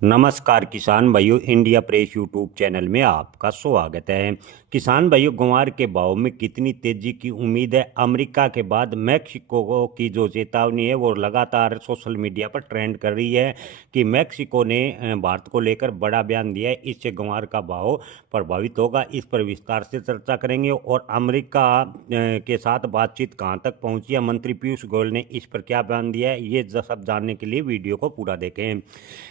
नमस्कार किसान भाइयों, इंडिया प्रेस यूट्यूब चैनल में आपका स्वागत है। किसान भाइयों, ग्वार के भाव में कितनी तेजी की उम्मीद है? अमेरिका के बाद मैक्सिको की जो चेतावनी है वो लगातार सोशल मीडिया पर ट्रेंड कर रही है कि मैक्सिको ने भारत को लेकर बड़ा बयान दिया है। इससे ग्वार का भाव प्रभावित होगा। इस पर विस्तार से चर्चा करेंगे। और अमेरिका के साथ बातचीत कहाँ तक पहुंची है, मंत्री पीयूष गोयल ने इस पर क्या बयान दिया है, ये सब जानने के लिए वीडियो को पूरा देखें।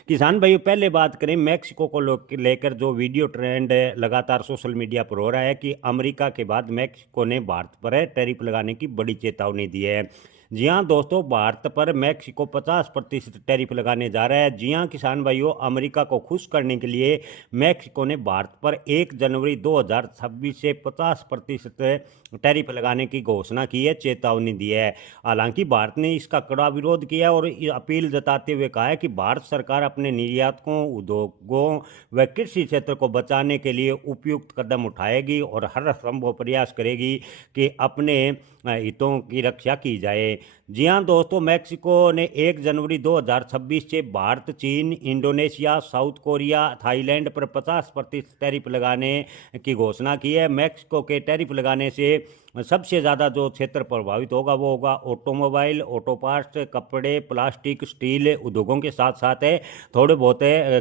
किसान भाइयों, पहले बात करें मैक्सिको को लेकर जो वीडियो ट्रेंड लगातार सोशल मीडिया पर हो रहा है कि अमेरिका के बाद मैक्सिको ने भारत पर टैरिफ लगाने की बड़ी चेतावनी दी है। जी हाँ दोस्तों, भारत पर मैक्सिको 50% टैरिफ लगाने जा रहा है। जी हाँ किसान भाइयों, अमेरिका को खुश करने के लिए मैक्सिको ने भारत पर 1 जनवरी 2026 से 50% टैरिफ लगाने की घोषणा की है, चेतावनी दी है। हालांकि भारत ने इसका कड़ा विरोध किया और अपील जताते हुए कहा है कि भारत सरकार अपने निर्यातकों, उद्योगों व कृषि क्षेत्र को बचाने के लिए उपयुक्त कदम उठाएगी और हर संभव प्रयास करेगी कि अपने हितों की रक्षा की जाए। जी हाँ दोस्तों, मैक्सिको ने 1 जनवरी 2026 से भारत, चीन, इंडोनेशिया, साउथ कोरिया, थाईलैंड पर 50% टैरिफ लगाने की घोषणा की है। मैक्सिको के टैरिफ लगाने से सबसे ज़्यादा जो क्षेत्र प्रभावित होगा वो होगा ऑटोमोबाइल, ऑटो पार्ट्स, कपड़े, प्लास्टिक, स्टील उद्योगों के साथ साथ थोड़े बहुत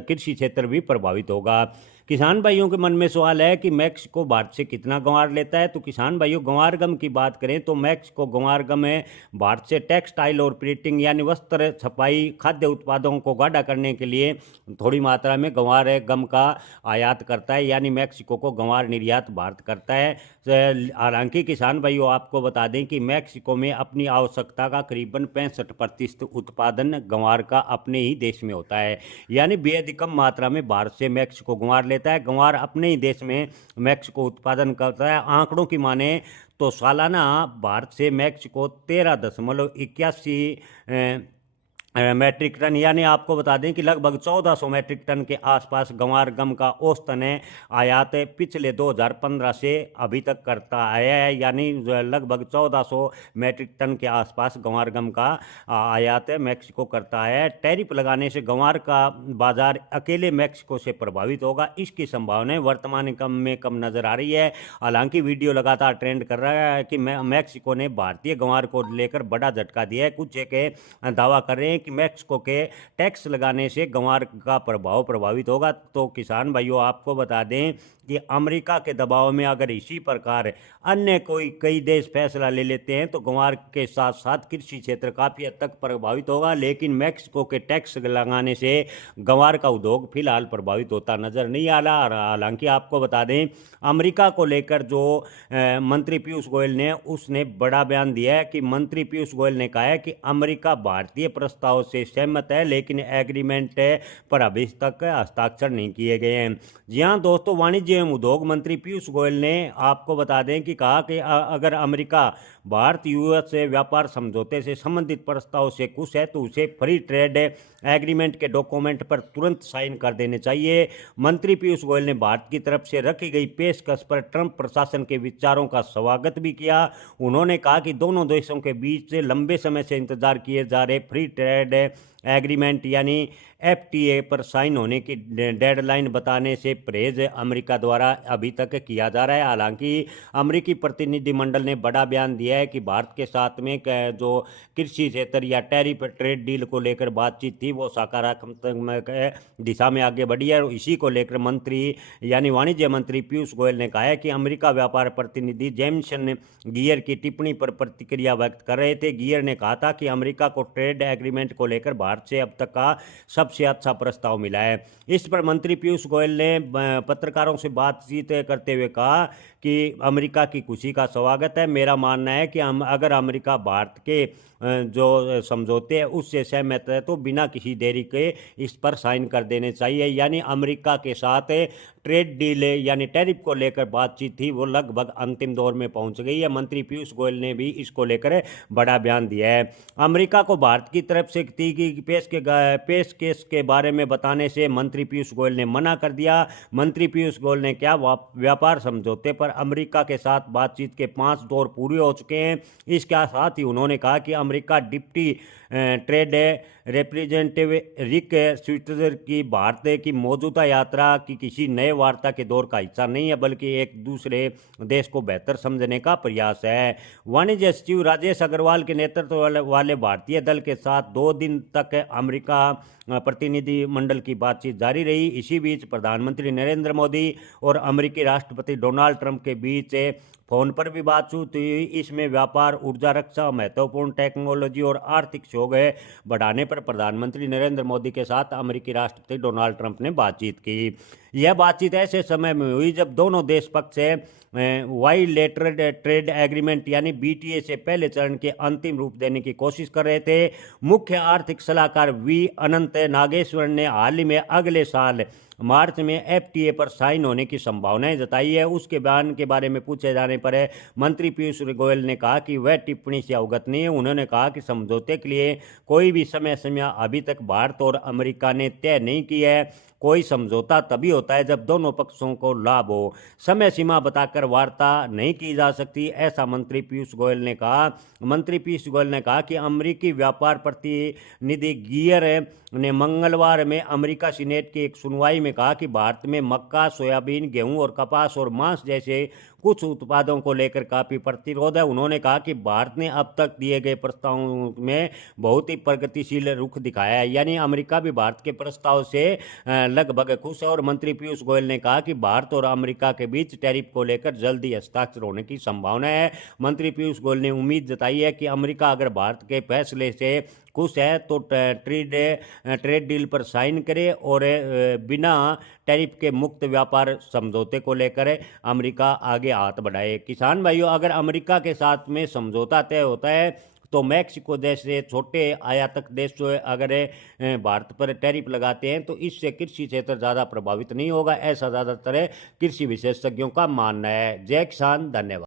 कृषि क्षेत्र भी प्रभावित होगा। किसान भाइयों के मन में सवाल है कि मैक्सिको भारत से कितना ग्वार लेता है। तो किसान भाइयों, ग्वार गम की बात करें तो मैक्सिको ग्वार गम है भारत से टेक्सटाइल और प्रिंटिंग यानी वस्त्र छपाई, खाद्य उत्पादों को गाढ़ा करने के लिए थोड़ी मात्रा में ग्वार गम का आयात करता है, यानी मैक्सिको को ग्वार निर्यात भारत करता है। हालांकि किसान भाइयों, आपको बता दें कि मैक्सिको में अपनी आवश्यकता का करीबन 65% उत्पादन ग्वार का अपने ही देश में होता है, यानी बेहद कम मात्रा में भारत से मैक्सिको ग्वार लेता है। ग्वार अपने ही देश में मैक्सिको उत्पादन करता है। आंकड़ों की माने तो सालाना भारत से मैक्सिको 13.81 मैट्रिक टन, यानी आपको बता दें कि लगभग 1400 मैट्रिक टन के आसपास ग्वार गम का औसतन आयात पिछले 2015 से अभी तक करता आया है, यानी लगभग 1400 मैट्रिक टन के आसपास ग्वार गम का आयात मैक्सिको करता है। टैरिफ लगाने से ग्वार का बाजार अकेले मैक्सिको से प्रभावित होगा, इसकी संभावना वर्तमान में कम नजर आ रही है। हालांकि वीडियो लगातार ट्रेंड कर रहा है कि मैक्सिको ने भारतीय ग्वार को लेकर बड़ा झटका दिया है। कुछ एक दावा कर रहे हैं कि मैक्सिको के टैक्स लगाने से ग्वार का प्रभाव प्रभावित होगा। तो किसान भाइयों, आपको बता दें कि अमेरिका के दबाव में अगर इसी प्रकार अन्य कई देश फैसला ले लेते हैं तो ग्वार के साथ साथ कृषि क्षेत्र काफ़ी हद तक प्रभावित होगा। लेकिन मैक्सिको के टैक्स लगाने से ग्वार का उद्योग फिलहाल प्रभावित होता नजर नहीं आ रहा। हालांकि आपको बता दें, अमेरिका को लेकर जो मंत्री पीयूष गोयल ने उसने बड़ा बयान दिया है कि मंत्री पीयूष गोयल ने कहा है कि अमेरिका भारतीय प्रस्ताव से सहमत है, लेकिन एग्रीमेंट पर अभी तक हस्ताक्षर नहीं किए गए हैं। जी हाँ दोस्तों, वाणिज्य एवं उद्योग मंत्री पीयूष गोयल ने आपको बता दें कि कहा कि अगर अमेरिका भारत यूएस से व्यापार समझौते से संबंधित प्रस्ताव से खुश है तो उसे फ्री ट्रेड एग्रीमेंट के डॉक्यूमेंट पर तुरंत साइन कर देने चाहिए। मंत्री पीयूष गोयल ने भारत की तरफ से रखी गई पेशकश पर ट्रंप प्रशासन के विचारों का स्वागत भी किया। उन्होंने कहा कि दोनों देशों के बीच से लंबे समय से इंतजार किए जा रहे फ्री ट्रेड एग्रीमेंट यानी एफटीए पर साइन होने की डेडलाइन बताने से परहेज अमेरिका द्वारा अभी तक किया जा रहा है। हालांकि अमेरिकी प्रतिनिधिमंडल ने बड़ा बयान दिया है कि भारत के साथ में जो कृषि क्षेत्र या टैरिफ ट्रेड डील को लेकर बातचीत थी वो सकारात्मक दिशा में आगे बढ़ी है। और इसी को लेकर मंत्री यानी वाणिज्य मंत्री पीयूष गोयल ने कहा है कि अमेरिका व्यापार प्रतिनिधि जेम्सन गियर की टिप्पणी पर प्रतिक्रिया व्यक्त कर रहे थे। गियर ने कहा था कि अमेरिका को ट्रेड एग्रीमेंट को लेकर भारत से अब तक का सबसे अच्छा प्रस्ताव मिला है। इस पर मंत्री पीयूष गोयल ने पत्रकारों से बातचीत करते हुए कहा कि अमेरिका की खुशी का स्वागत है। मेरा मानना है कि अगर अमेरिका भारत के जो समझौते हैं उससे सहमत है तो बिना किसी देरी के इस पर साइन कर देने चाहिए, यानी अमेरिका के साथ ट्रेड डील यानी टैरिफ को लेकर बातचीत थी वो लगभग अंतिम दौर में पहुंच गई है। मंत्री पीयूष गोयल ने भी इसको लेकर बड़ा बयान दिया है। अमेरिका को भारत की तरफ से पेशकश के बारे में बताने से मंत्री पीयूष गोयल ने मना कर दिया। मंत्री पीयूष गोयल ने क्या व्यापार समझौते पर अमेरिका के साथ बातचीत के 5 दौर पूरे हो चुके हैं। इसके साथ ही उन्होंने कहा कि अमेरिका डिप्टी ट्रेड रिप्रेजेंटेटिव रिक स्विट्जर की भारत की मौजूदा यात्रा की किसी नए वार्ता के दौर का हिस्सा नहीं है, बल्कि एक दूसरे देश को बेहतर समझने का प्रयास है। वाणिज्य सचिव राजेश अग्रवाल के नेतृत्व वाले भारतीय दल के साथ 2 दिन तक अमेरिका प्रतिनिधि मंडल की बातचीत जारी रही। इसी बीच प्रधानमंत्री नरेंद्र मोदी और अमेरिकी राष्ट्रपति डोनाल्ड ट्रंप के बीच फोन पर भी बातचीत हुई। इसमें व्यापार, ऊर्जा, रक्षा, महत्वपूर्ण टेक्नोलॉजी और आर्थिक सहयोग बढ़ाने पर प्रधानमंत्री नरेंद्र मोदी के साथ अमेरिकी राष्ट्रपति डोनाल्ड ट्रंप ने बातचीत की। यह बातचीत ऐसे समय में हुई जब दोनों देश पक्ष बाइलेटरल ट्रेड एग्रीमेंट यानी बीटीए से पहले चरण के अंतिम रूप देने की कोशिश कर रहे थे। मुख्य आर्थिक सलाहकार वी अनंत नागेश्वर ने हाल ही में अगले साल मार्च में एफटीए पर साइन होने की संभावनाएं जताई है। उसके बयान के बारे में पूछे जाने पर मंत्री पीयूष गोयल ने कहा कि वह टिप्पणी से अवगत नहीं है। उन्होंने कहा कि समझौते के लिए कोई भी समय सीमा अभी तक भारत और अमेरिका ने तय नहीं की है। कोई समझौता तभी होता है जब दोनों पक्षों को लाभ हो। समय सीमा बताकर वार्ता नहीं की जा सकती, ऐसा मंत्री पीयूष गोयल ने कहा। मंत्री पीयूष गोयल ने कहा कि अमेरिकी व्यापार प्रतिनिधि गियर ने मंगलवार में अमेरिका सीनेट की एक सुनवाई में कहा कि भारत में मक्का, सोयाबीन, गेहूं और कपास और मांस जैसे कुछ उत्पादों को लेकर काफ़ी प्रतिरोध है। उन्होंने कहा कि भारत ने अब तक दिए गए प्रस्तावों में बहुत ही प्रगतिशील रुख दिखाया है, यानी अमेरिका भी भारत के प्रस्ताव से लगभग खुश है। और मंत्री पीयूष गोयल ने कहा कि भारत और अमेरिका के बीच टैरिफ को लेकर जल्द ही हस्ताक्षर होने की संभावना है। मंत्री पीयूष गोयल ने उम्मीद जताई है कि अमेरिका अगर भारत के फैसले से खुश है तो ट्रेड डील पर साइन करे और बिना टैरिफ के मुक्त व्यापार समझौते को लेकर अमेरिका आगे हाथ बढ़ाए। किसान भाइयों, अगर अमेरिका के साथ में समझौता तय होता है तो मैक्सिको जैसे छोटे आयातक देश जो अगर भारत पर टैरिफ लगाते हैं तो इससे कृषि क्षेत्र ज़्यादा प्रभावित नहीं होगा, ऐसा ज़्यादातर कृषि विशेषज्ञों का मानना है। जय किसान, धन्यवाद।